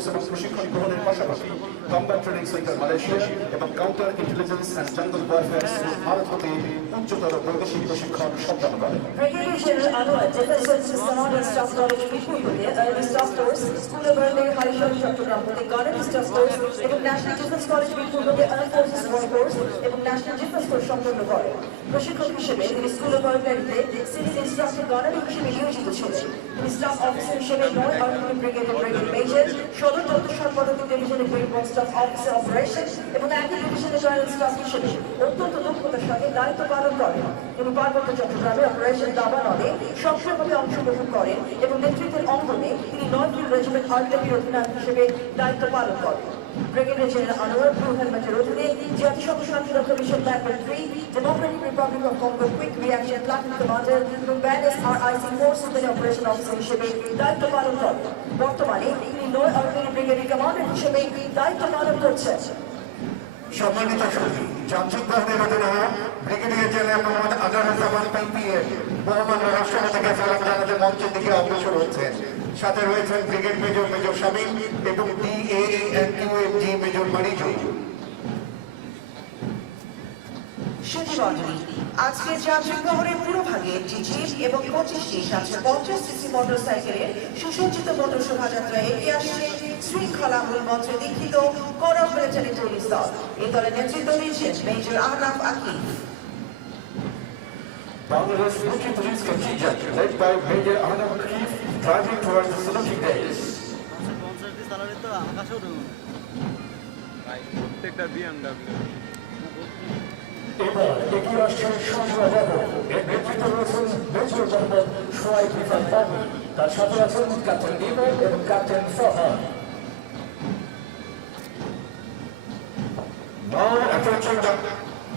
Course এবং প্রশিক্ষণ গ্রহণের পাশাপাশি কমব্যাট ট্রেনিং সেন্টার মালয়েশিয়া এবং কাউন্টার ইন্টেলিজেন্স অ্যান্ড জঙ্গল ওয়ারফেয়ার স্কুল ভারত হতে উচ্চতর বৈদেশিক প্রশিক্ষণ সরবরাহ করে। Brigadier General Anwar, Defense Services Command Staff College Bipur হতে Army Staff Course, School of Army Harishan Chittagong হতে Garden Staff Course এবং National Defense College Bipur হতে Armed Forces War Course এবং National Defense Course সম্পন্ন করে। প্রশিক্ষক হিসেবে তিনি স্কুল অফ আর্টিলারিতে সিনিয়র ইনস্ট্রাক্টর গার্ডেন হিসেবে নিয়োজিত ছিলেন। তিনি স্টাফ অফিসার হিসেবে 9 আর্টিলারি ব্রিগেডের ব্রিগেড মেজর, সদর তথ্য সম্পাদক ডিভিশনের গ্রেড 1 স্টাফ অফিসার অপারেশন এবং একই ডিভিশনের জয়েন্ট স্টাফ হিসেবে অত্যন্ত দক্ষতার সাথে দায়িত্ব পালন করেন। তিনি পার্বত্য চট্টগ্রামে অপারেশন দাবানলে সক্রিয়ভাবে অংশগ্রহণ করেন এবং নেতৃত্বের অঙ্গনে তিনি 9টি রেজিমেন্ট আর্টিলারির অধিনায়ক হিসেবে দায়িত্ব পালন করেন। ব্রিগেডিয়ার জেনারেল আনোয়ার ব্লু হেলমেটের অধীনে জাতিসংঘ শান্তিরক্ষা mission backward 3 democratic republic of Congo quick reaction platoon commander এবং ব্যান্ডেস আরআইসি ফোর্স অপারেশন অফিসার হিসেবে দায়িত্ব পালন করেন। বর্তমানে তিনি 9 আর্টিলারি ব্রিগেডের কমান্ডার হিসেবে দায়িত্ব পালন করছেন। সম্মানিত সচিব, যান্ত্রিক বাহিনীর অধিনায়ক ব্রিগেডিয়ার জেনারেল মোহাম্মদ আজহারুজ্জামান পিপিএ মহামান্য রাষ্ট্রপতিকে সালাম জানাতে মঞ্চের দিকে অগ্রসর হচ্ছেন। সাথে রয়েছেন ব্রিগেড মেজর মেজর শামীম এবং DAANQFG মেজর মারিজু। সুধীমণ্ডলী, আজকে যান্ত্রিক বহরের পুরোভাগে একটি জিপ এবং 25টি 750 সিসি মোটরসাইকেলের সুসজ্জিত মোটর শোভাযাত্রা এগিয়ে আসছে শৃঙ্খলা মূল মন্ত্রে দীক্ষিত কোর অফ মিলিটারি পুলিশ দল। এই দলের নেতৃত্ব দিয়েছেন major Ahnaf Akib. Bangladesh Military Police contingent led by Major Ahnaf Akif driving towards the saluting days. এবার এগিয়ে আসছেন সঞ্জয় এর নেতৃত্বে রয়েছেন মেজর মোহাম্মদ সোয়াইব রিফাত বাবু, তার সাথে আছেন ক্যাপ্টেন ইমন এবং captain Fahad. Now attention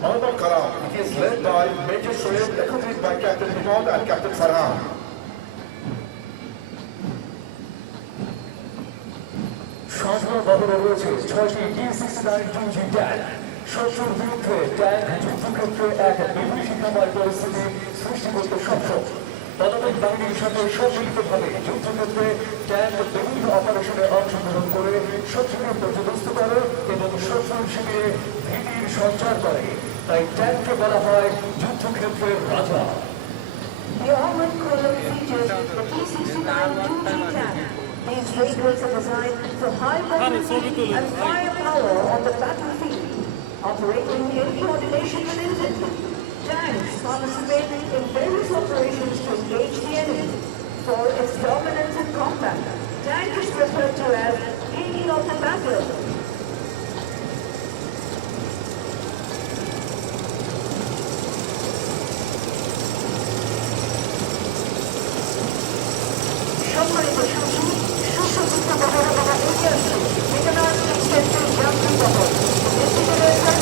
Mohammad Karam. It is led by Major Shoaib, accompanied by Captain Imad and Captain Farhan. Sanjay বহরে রয়েছে 6টি T-69 ট্যাঙ্ক। শত্রুর বিরুদ্ধে ট্যাঙ্ক যুদ্ধক্ষেত্রে এক বিভীষিকাময় পরিস্থিতি সৃষ্টি করতে সক্ষম। পদাতিক বাহিনীর সাথে সম্মিলিতভাবে যুদ্ধক্ষেত্রে ট্যাঙ্ক বিভিন্ন অপারেশনে অংশগ্রহণ করে শত্রুকে পর্যদস্ত করে এবং শত্রুর শিবিরে ভীতির সঞ্চার করে। তাই ট্যাঙ্ককে বলা হয় যুদ্ধক্ষেত্রের রাজা। The armored column features the T-69 2G tank. These vehicles are designed for high mobility and firepower on the battlefield, operating in coordination with infantry. Tanks participate in various operations to engage the enemy. For its dominance in combat, tank is referred to as king of the battle. সম্মানিত সচিব, সুসজ্জিত বহরে তারা এগিয়ে আসছে mechanized extension যান্ত্রিক বহর। নেতৃত্বে রয়েছেন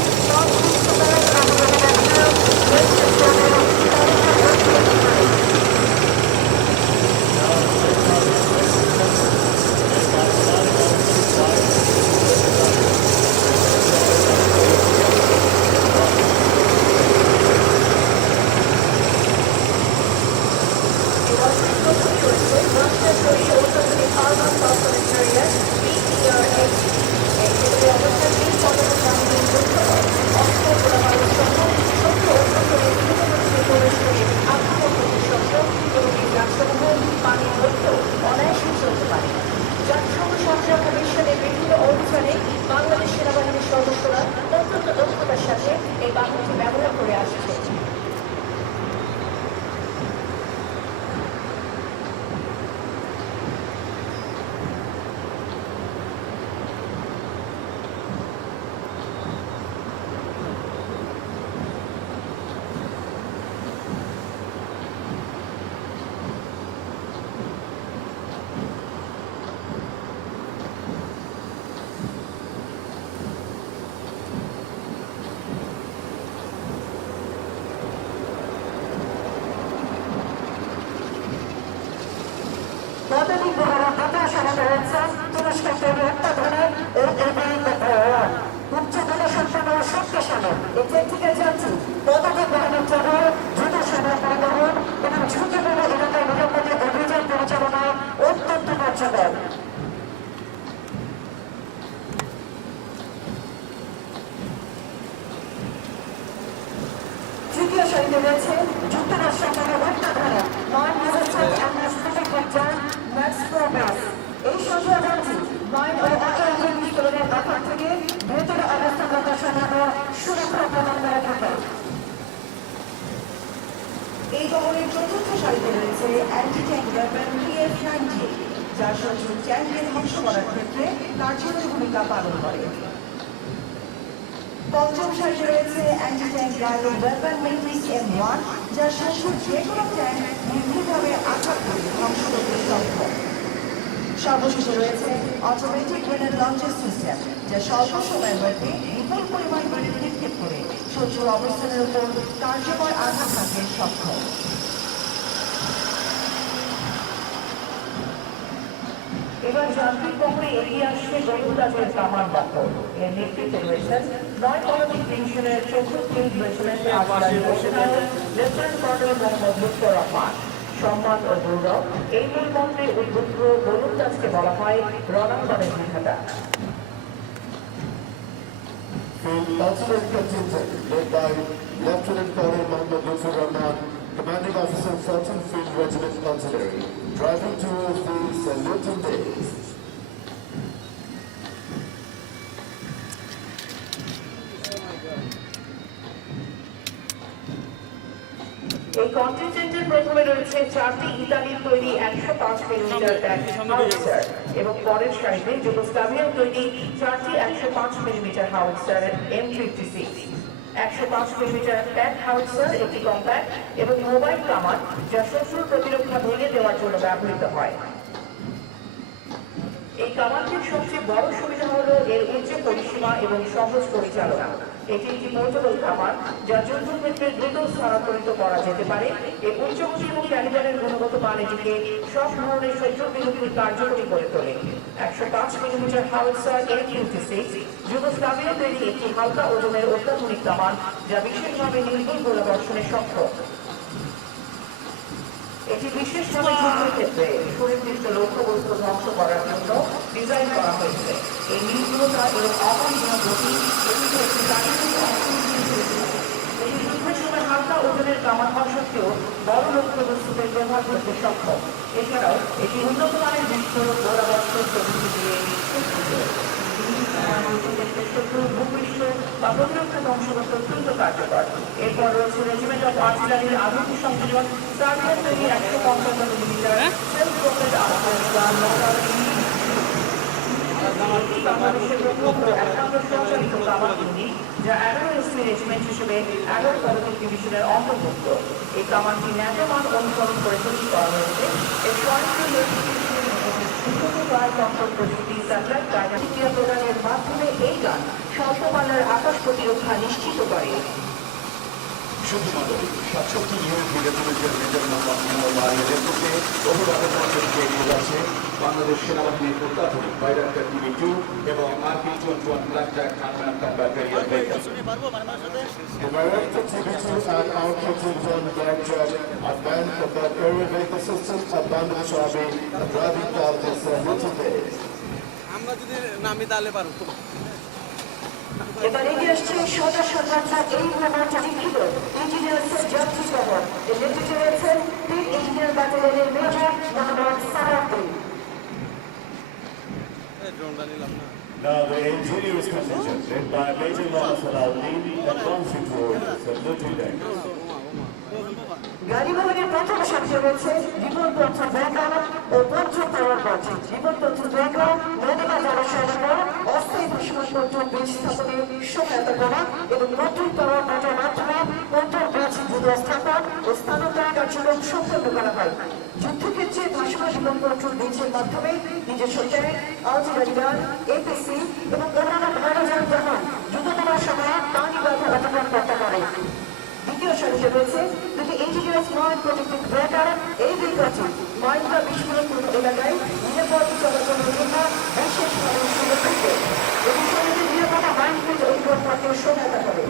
সারিতে রয়েছে যুক্তরাষ্ট্রের থেকে হত্যাধারা mind resistance and specific vector max progress. এই সংশোধনটি মাইন্ড ও অকারণের বিস্ফোরণের আঘাত থেকে ভেতরে অবস্থানগত সমাধান সুরক্ষা প্রদান করে থাকে। এই দলের চতুর্থ সারিতে রয়েছে অ্যান্টি ট্যাঙ্ক ওয়েপন PF-90, যা শত্রুর ট্যাঙ্ককে ধ্বংস করার ক্ষেত্রে কার্যকরী ভূমিকা পালন করে। পঞ্চম সারিতে রয়েছে anti tank guided weapon matrix M1, যা শত্রুর যে কোনো ট্যাঙ্ক নির্ভুলভাবে আঘাত করে ধ্বংস করতে সক্ষম। সর্বশেষে রয়েছে অটোমেটিক গ্রেনেড লঞ্চার সিস্টেম, যা স্বল্প সময়ের মধ্যে বিপুল পরিমাণ গ্রেনেড নিক্ষেপ করে শত্রুর অবস্থানের উপর কার্যকর আঘাত হানতে সক্ষম। এবার যান্ত্রিক পক্ষে এগিয়ে আসছে গোলন্দাজের কামান দখল। এর নেতৃত্বে রয়েছেন 9 পদাতিক ডিভিশনের 4th ফিল্ড রেজিমেন্টের লেফটেন্যান্ট কর্নেল মোহাম্মদ লুৎফর রহমান। সম্মান ও গৌরব এই মূল মন্ত্রে উদ্বুদ্ধ গোলন্দাজকে বলা হয় রণাঙ্গনের বিধাতা। From Artillery Contingent, led by Lieutenant Colonel Mohammad Lutfur Rahman, Commanding Officer 14th Field Regiment Artillery, driving towards the saluting days. এই কন্টিনজেন্টের প্রথমে রয়েছে 4টি ইতালির তৈরি 105 মিলিমিটার ট্যাঙ্ক হাউইটজার এবং পরের সারিতে যুগোস্লাভিয়ার তৈরি 4টি 105 millimetre howitzer M56। 105 millimetre tank howitzer একটি কম্প্যাক্ট এবং মোবাইল কামান, যা শত্রুর প্রতিরক্ষা ভেঙে দেওয়ার জন্য ব্যবহৃত হয়। এই কামানটির সবচেয়ে বড় সুবিধা হলো এর উচ্চ পরিসীমা এবং সহজ পরিচালনা। এটি একটি পোর্টেবল কামান, যা যুদ্ধক্ষেত্রে দ্রুত স্থানান্তরিত করা যেতে পারে। এই উচ্চগতি এবং ক্যালিবারের গুণগত মান এটিকে সব ধরনের শত্রু বিরোধী কার্যকরী করে তোলে। 105 মিলিমিটার হাউইটজার M56 যুগোস্লাভিয়া তৈরি একটি হালকা ওজনের অত্যাধুনিক কামান, যা বিশেষভাবে নির্ভুল গোলাবর্ষণে সক্ষম। এটি বিশেষভাবে যুদ্ধের ক্ষেত্রে সুনির্দিষ্ট লক্ষ্যবস্তু ধ্বংস করার জন্য ডিজাইন করা হয়েছে। এই নির্ভুলতা এবং অপরিসীম গতি এটিকে একটি কারিগরি অংশ হিসেবে তৈরি করে। এটি যুদ্ধের সময় হালকা ওজনের কামান হওয়া সত্ত্বেও বড় লক্ষ্যবস্তুতে ব্যবহার করতে সক্ষম। এছাড়াও এটি উন্নত মানের বিস্ফোরক গোলাবর্ষণ প্রযুক্তি দিয়ে সজ্জিত। শত্রুর ভূপৃষ্ঠ বা প্রতিরক্ষা ধ্বংস করতে অত্যন্ত কার্যকর। এরপর রয়েছে রেজিমেন্ট অফ আর্টিলারির আধুনিক সংযোজন, সার্বিয়ার তৈরি 155 মিলিমিটার সেলফ প্রোপেলড আর্টিলারি গান। বাংলাদেশের প্রথম ও একমাত্র সঞ্চালিত কামান ইউনিট, যা 11 রেজিমেন্ট হিসেবে 11 পদাতিক ডিভিশনের অন্তর্ভুক্ত। এই কামানটি ন্যাটো মান অনুসরণ করে তৈরি করা হয়েছে। এর স্বয়ংক্রিয় প্রযুক্তি স্যাটেলাইট প্রতিক্রিয়া প্রদানের মাধ্যমে এই গান স্বল্প মানের আকাশ প্রতিরক্ষা নিশ্চিত করে। শুধুমাত্র 67 ইউনিট রেজিমেন্টের মেজর মোহাম্মদ ইমরানের নেতৃত্বে অভিবাদন মঞ্চে এগিয়ে যাচ্ছে বাংলাদেশ সেনাবাহিনীর অত্যাধুনিক বাইরাক্টার TB2 এবং RP-21 blackjack আনম্যান combat variant vehicle. The Bayraktar TB2 and RP-21 Blackjack unmanned combat aerial vehicle systems are bound to Army and driving toward the saluting days. আমরা যদি নামি তাহলে পারবো। এবার এগিয়ে আসছে সদা সরকার এই ভ্রমণটা লিখিত ইঞ্জিনিয়ার্সের যাত্রী খবর। এর নেতৃত্বে রয়েছেন 3 ইঞ্জিনিয়ার ব্যাটালিয়নের মেজর মোহাম্মদ সারাউদ্দিন। ড্রোনটা নিলাম না। Now the engineers contingent, led by Major Mohammad Salahuddin, advancing towards the saluting deck. গাড়ি বাহিনীর প্রথম সারিতে রয়েছে বিপদপন্থী ব্যাকআপ ও পঞ্চম পাওয়ার পথ। বিপদপন্থী ব্যাকআপ নদীমা জলসরবরাহ, অস্থায়ী সীমান্ত ব্রিজ স্থাপনে সহায়তা করা এবং নতুন পাওয়ার পথের মাধ্যমে নতুন ব্রিজ যুদ্ধ স্থাপন ও স্থানান্তর কার্যক্রম সম্পন্ন করা হয়। যুদ্ধক্ষেত্রে ভাষা বিমান কন্ট্রোল ব্রিজের মাধ্যমে নিজস্ব ট্যাঙ্ক, আর্টিলারি গান, APC এবং অন্যান্য ভারী যানবাহন যুদ্ধ করার সময় পানি বাধা অতিক্রম করতে পারে। দ্বিতীয় সারিতে রয়েছে দুটি ইঞ্জিনিয়ার্স মাইন প্রোটেক্টিভ ব্রেকার। এই ব্রেকারটি মাইন বা বিস্ফোরণপূর্ণ এলাকায় নিরাপদ চলাচলের জন্য বিশেষভাবে সুরক্ষিত। এটি শরীরের নিরাপত্তা মাইন ফিল্ড অতিক্রম করতে সহায়তা করে।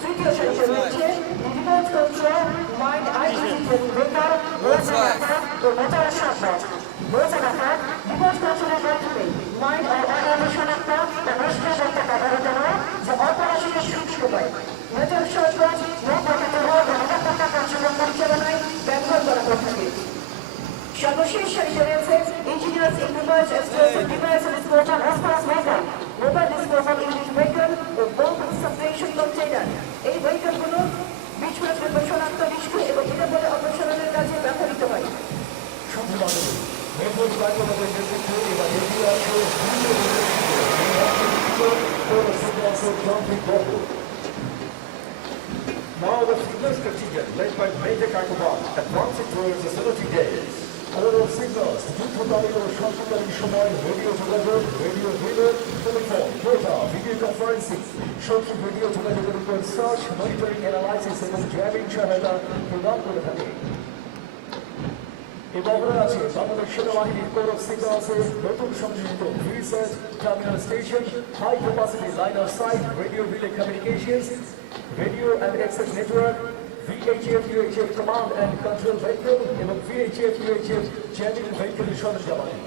তৃতীয় সারিতে রয়েছে remote control mine identifying breaker, মোজারাফা ও মোজারাফা। মোজারাফা রিমোট কন্ট্রোলের মাধ্যমে মাইন ও অন্যান্য শনাক্ত ও নিষ্ক্রিয় করতে ব্যবহৃত হয়, যা অপরাশিকে সুরক্ষিত করে। Major Sarkar Corps of Signals of Jumping Ball. Now the Signals contingent, led by Major Kakuba, advancing towards the saluting days. Order of Signals, যুদ্ধকালীন ও সংকটকালীন সময় রেডিও যোগাযোগ, radio relay, telephone, data, video conferencing, শত্রু radio যোগাযোগের উপর search, monitoring, analysis এবং driving সহায়তা প্রদান করে থাকে। এই বহরে আছে বাংলাদেশ সেনাবাহিনীর কোর অফ সিগন্যালসের নতুন সংযোজিত research terminal station, high capacity line of sight, radio relay communications, radio and access network, VHF UHF command and control vehicle এবং VHF UHF জ্যামিং ভেহিকলের সরঞ্জামাদি।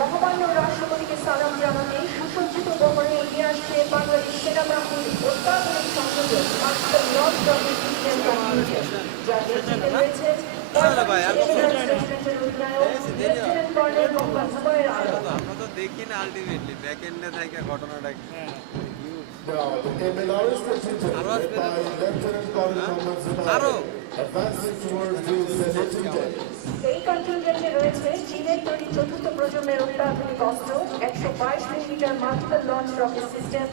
মহামান্য রাষ্ট্রপতিকে সালাম জানাতে সুসজ্জিত বহরে এগিয়ে আসছে বাংলাদেশ সেনাবাহিনীর অত্যাধুনিক সংযোজন master Lord W system contingent, যার নেতৃত্বে রয়েছেন রেজিমেন্টের অধিনায়ক লেফটেন্যান্ট কর্নেল মোহাম্মদ জুবায়ের আলম। আমরা তো দেখি না আলটিমেটলি ব্যাক এন্ডে থেকে ঘটনাটা Now, the MLRS contingent led by Lieutenant Colonel Mohammad Zubair advancing towards the saluting day. এই কন্টিনজেন্টে রয়েছে চীনের তৈরি চতুর্থ প্রজন্মের অত্যাধুনিক অস্ত্র 122 millimetre multiple launch rocket system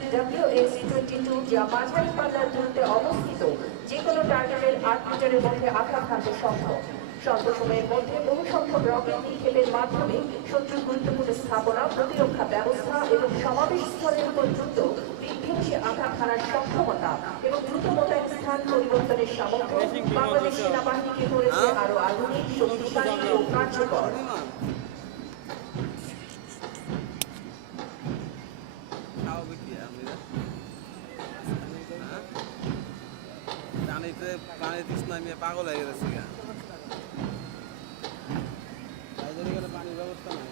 WS-22, যা মাঝারি পাল্লার দূরত্বে অবস্থিত যে কোনো টার্গেটের 8 মিটারের মধ্যে আঘাত হানতে সক্ষম। স্বল্প সময়ের মধ্যে বহু সংখ্যক রকেট নিক্ষেপের মাধ্যমে শত্রুর গুরুত্বপূর্ণ স্থাপনা, প্রতিরক্ষা ব্যবস্থা এবং সমাবেশ স্থলের উপর দ্রুত বিধ্বংসী আঘাত হানার সক্ষমতা এবং দ্রুত মোতায়েন স্থান পরিবর্তনের সামর্থ্য বাংলাদেশ সেনাবাহিনীকে করেছে আরো আধুনিক, শক্তিশালী ও কার্যকর। পানি তৃষ্ণা নিয়ে পাগল হয়ে গেছে পানির ব্যবস্থা নাই।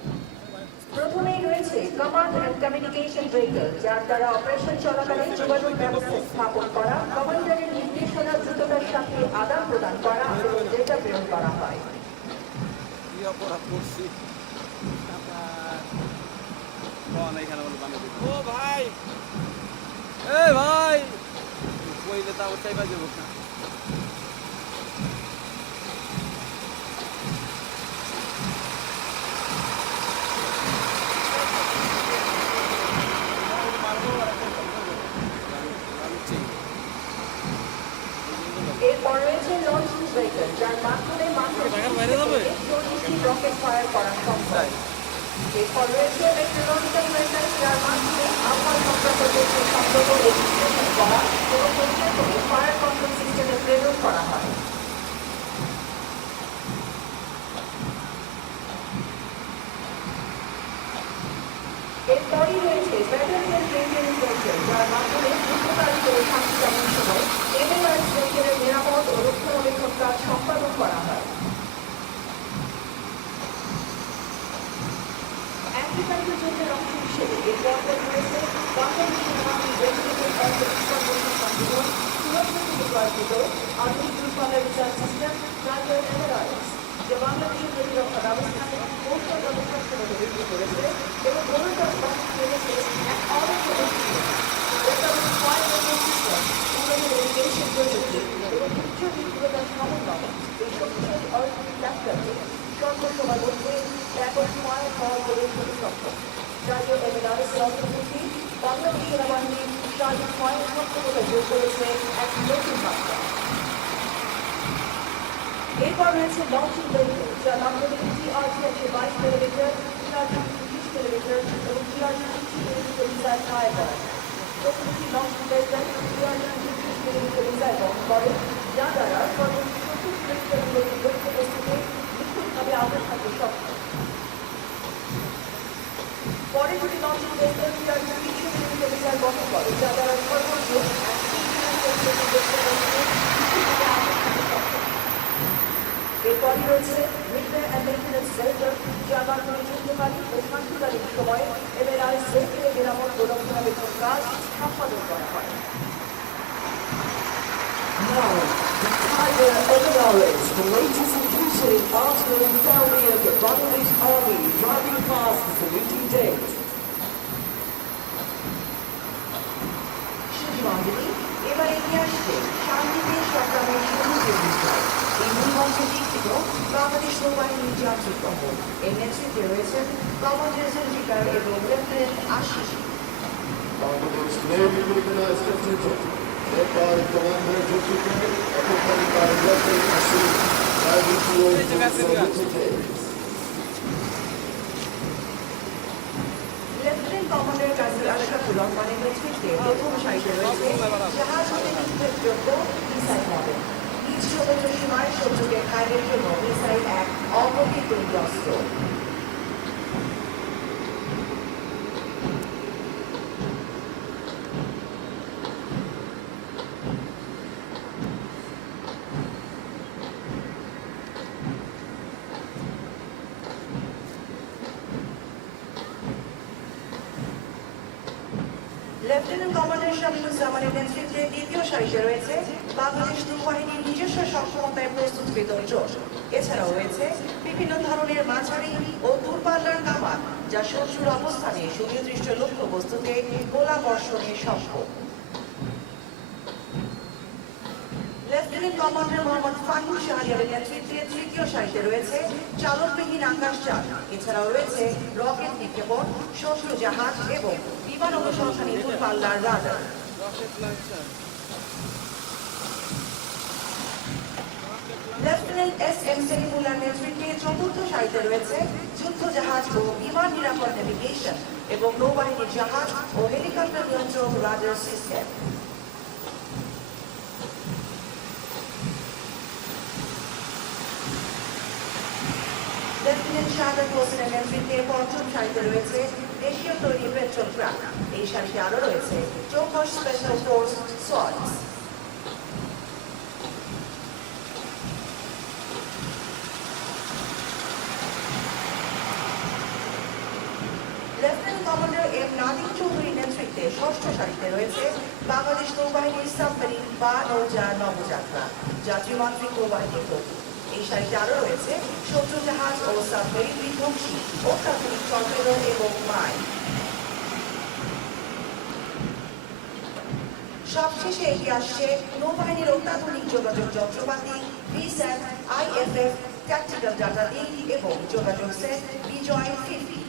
প্রথমেই রয়েছে কমান্ড অ্যান্ড কমিউনিকেশন ভেহিকল, যার দ্বারা অপারেশন চলাকালে যোগাযোগ ব্যবস্থা স্থাপন করা, কমান্ডারের নির্দেশনা দ্রুততার সাথে আদান প্রদান করা এবং ডেটা প্রেরণ করা হয়। কি অপরাধ করছি এখানে বলে পানি দিতে। ও ভাই, এ ভাই কইলে তা ওটাই বাজে না। এরপর রয়েছে লঞ্চিং ভেহিকল, যার মাধ্যমে মাত্র 40টি রকেট ফায়ার করা সম্ভব। এরপর রয়েছে মেট্রোলজিক্যাল ভেহিকল, যার মাধ্যমে আবহাওয়া সংক্রান্ত তথ্য সংগ্রহ ও বিশ্লেষণ করা এবং পরীক্ষা করে ফায়ার কন্ট্রোল সিস্টেমে প্রেরণ করা হয়। এরপরই রয়েছে ব্যাটালিয়ন মেইনটেন্স ভেহিকল, যার মাধ্যমে দ্রুততারিত ও শান্তিকালীন সময় MLRS ভেহিকলের নিরাপদ ও রক্ষণাবেক্ষণ কাজ সম্পাদন করা হয়। একইকালীন যুদ্ধের অংশ হিসেবে এর পর্যায়ে রয়েছে বাংলাদেশ সেনাবাহিনী রেজিমেন্টের অন্তর্ভুক্ত সংযোজন, সুরক্ষিত বিকল্পিত আধুনিক দূরপাল্লার রিসার্চ সিস্টেম রাজের MLRS, যা বাংলাদেশের প্রতিরক্ষা ব্যবস্থাকে কৌশল ব্যবস্থার সাথে বৃদ্ধি করেছে এবং গণতন্ত্র বাহিনী পেয়েছে এক অবৈধ নেভিগেশন প্রযুক্তি এবং উচ্চ বিদ্যুতার সমন্বয় এই শক্তিশালী অর্থনীতি ল্যাপটপে স্বল্প সময়ের মধ্যে ব্যাপক ফায়ার পাওয়া প্রদর্শন সক্ষম। জাতীয় MLRS অন্তর্ভুক্তি বাংলাদেশ সেনাবাহিনীর সার্বিক ফায়ার সক্ষমতা যোগ করেছে এক নতুন মাত্রা। এরপর রয়েছে লঞ্চিং ভেহিকল, যা Bangladesh TR-122 millimetre, TR-120 millimetre এবং TR-160 মিলিমিটার মিসাইল ফায়ার করা যায়। প্রতিটি launching vehicle TR-120 millimetre missile বহন করে, যা দ্বারা সর্বোচ্চ 70 মিলিমিটার দূরত্ব লক্ষ্যবস্তুতে নিখুঁতভাবে আঘাত হানতে সক্ষম। পরে দুটি launching vehicle TR-300 millimetre missile বহন করে, যা দ্বারা সর্বোচ্চ 130 মিলিমিটার লক্ষ্যবস্তুতে নিখুঁতভাবে আঘাত হানতে সক্ষম। এরপরই রয়েছে রিপেয়ার অ্যান্ড মেইনটেন্যান্স ভেহিকল, যার মাধ্যমে যুদ্ধকালীন ও শান্তিকালীন সময়ে MLRS ভেহিকলের মেরামত ও রক্ষণাবেক্ষণ কাজ সম্পাদন করা হয়। Now, the Tiger MLRS, the latest inclusion in artillery family of the Bangladesh Army, driving past the saluting days. নৌবাহিনী যান্ত্রিক বহর। এর নেতৃত্বে রয়েছেন কমান্ডার জুলফিকার এবং lieutenant Ashis. Bangladesh Navy Mechanized Contingent, led by Commander Zulfikar, accompanied by Lieutenant Ashir, driving towards the Soviet days. Lieutenant commander Kazi Ashrafur রহমানের নেতৃত্বে প্রথম সারিতে রয়েছে জাহাজ হতে নিক্ষেপযোগ্য মিসাইল মডেল। নিজ সমুদ্র সীমায় শত্রুকে ঘায়েলের জন্য মিসাইল এক অপ্রতিদ্বন্দ্বী অস্ত্র। লেফটেন্যান্ট কমান্ডার শামীমুজ্জামানের নেতৃত্বে দ্বিতীয় সারিতে রয়েছে বাংলাদেশ নৌবাহিনীর নিজস্ব সক্ষমতায় প্রস্তুতকৃত জোট। এছাড়াও রয়েছে বিভিন্ন ধরনের মাঝারি ও দূরপাল্লার কামান যা শত্রুর অবস্থানে সুনির্দিষ্ট লক্ষ্যবস্তুতে গোলা বর্ষণে সক্ষম। লেফটেন্যান্ট কমান্ডার মোহাম্মদ ফাহিম শাহরিয়ারের নেতৃত্বে তৃতীয় সারিতে রয়েছে চালকবিহীন আকাশযান। এছাড়াও রয়েছে রকেট নিক্ষেপণ, শত্রু জাহাজ এবং বিমান অনুসন্ধানী দূরপাল্লার রাডার। লেফটেন্যান্ট এস এম সেলিমুল্লাহর নেতৃত্বে চতুর্থ সারিতে রয়েছে যুদ্ধ জাহাজ ও বিমান নিরাপদ নেভিগেশন এবং নৌবাহিনীর জাহাজ ও হেলিকপ্টার নিয়ন্ত্রক রাডার সিস্টেম। লেফটেন্যান্ট শাহাদাত হোসেনের নেতৃত্বে পঞ্চম সারিতে রয়েছে দেশীয় তৈরি পেট্রোল ট্রাক। এই সারিতে আরও রয়েছে চৌকস special force SWATS. Lieutenant commander M Nadim চৌধুরীর নেতৃত্বে ষষ্ঠ সারিতে রয়েছে বাংলাদেশ নৌবাহিনীর সাবমেরিন বা নৌজা নবযাত্রা, যাত্রীমাত্রিক নৌবাহিনীর প্রতীক। এই সারিতে আরও রয়েছে শত্রু জাহাজ ও সাবমেরিন বিধ্বংসী অত্যাধুনিক টর্পেডো এবং মাইন। সবশেষে এগিয়ে আসছে নৌবাহিনীর অত্যাধুনিক যোগাযোগ যন্ত্রপাতি ভিস্যাট, আইএফএফ, ট্যাকটিক্যাল ডাটা লিঙ্ক এবং যোগাযোগ সেট বিজয় 50।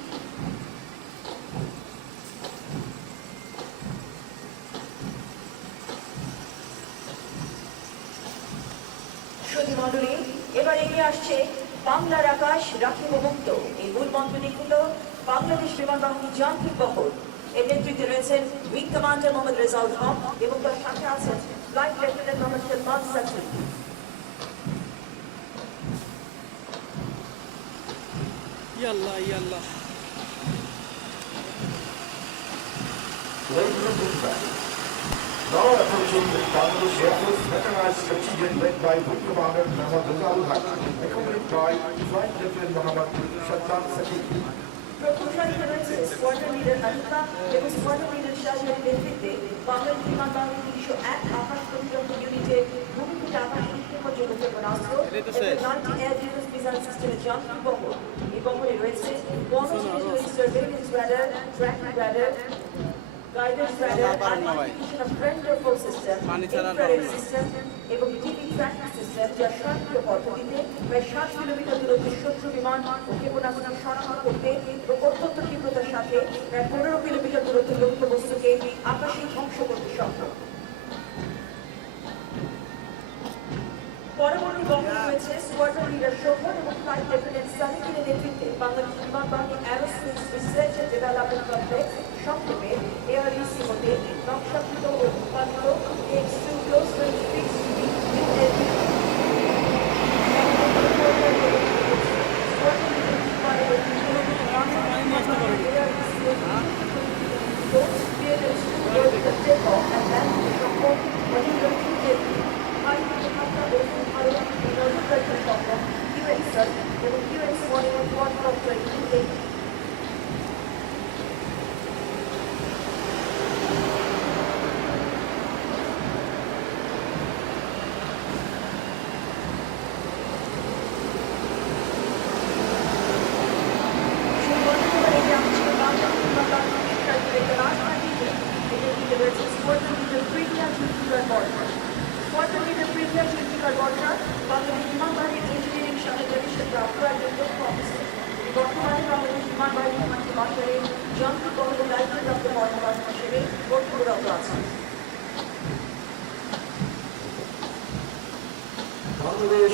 মণ্ডলী, এবার এগিয়ে আসছে বাংলার আকাশ রাখিব মুক্ত। এই মূল মন্ত্র নির্মিত বাংলাদেশ বিমান বাহিনী যান্ত্রিক বহর। এর নেতৃত্বে রয়েছেন উইং কমান্ডার মোহাম্মদ রেজাউল হক এবং তার সাথে আছেন ফ্লাইট লেফটেন্যান্ট মোহাম্মদ সলমান সাকিব। ইয়াল্লাহ ইয়াল্লাহ। Ladies and gentlemen, now approaching the Bangladesh Air Force mechanized contingent led by Wing Commander Mohammad Rizal Haq, accompanied by Flight Lieutenant Mohammad Shalman Saqib. প্রথম সারিতে রয়েছে স্কোয়াড্রন লিডার আলিফা এবং স্কোয়াড্রন লিডার শাহজাহানের নেতৃত্বে বাংলাদেশ বিমান বাহিনীর 301 আকাশ প্রতিরক্ষা ইউনিটে ভূমি থেকে আকাশ নিক্ষেপযোগ্য ক্ষেপণাস্ত্র এবং 90 এয়ার ডিফেন্স মিসাইল সিস্টেমের যান্ত্রিক বহর। এই বহরে রয়েছে 1 surveillance radar, tracking radar, guidance radar, identification of friend-or-foe system, infrared system এবং টিভি ট্র্যাকিং সিস্টেম যা স্বয়ংক্রিয় পদ্ধতিতে প্রায় 60 কিলোমিটার দূরত্বে শত্রু বিমান ও ক্ষেপণাস্ত্র শনাক্ত করতে এবং অত্যন্ত তীব্রতার সাথে প্রায় 15 কিলোমিটার দূরত্বের লক্ষ্যবস্তুকে আকাশে ধ্বংস করতে সক্ষম। পরবর্তী বহরে রয়েছে স্কোয়াড্রন লিডার শোভন এবং ফ্লাইট লেফটেন্যান্ট সালিকিনের নেতৃত্বে বাংলাদেশ বিমান বাহিনী aerospace research and development complex সংক্ষেপে এআরডিসি হতে নকশাকৃত ও উৎপাদিত X2 close range fixed UAV squadron leader যান্ত্রিক বাহনের দায়িত্বপ্রাপ্ত কর্মকর্তা হিসেবে কর্তব্যরত আছেন। বাংলাদেশ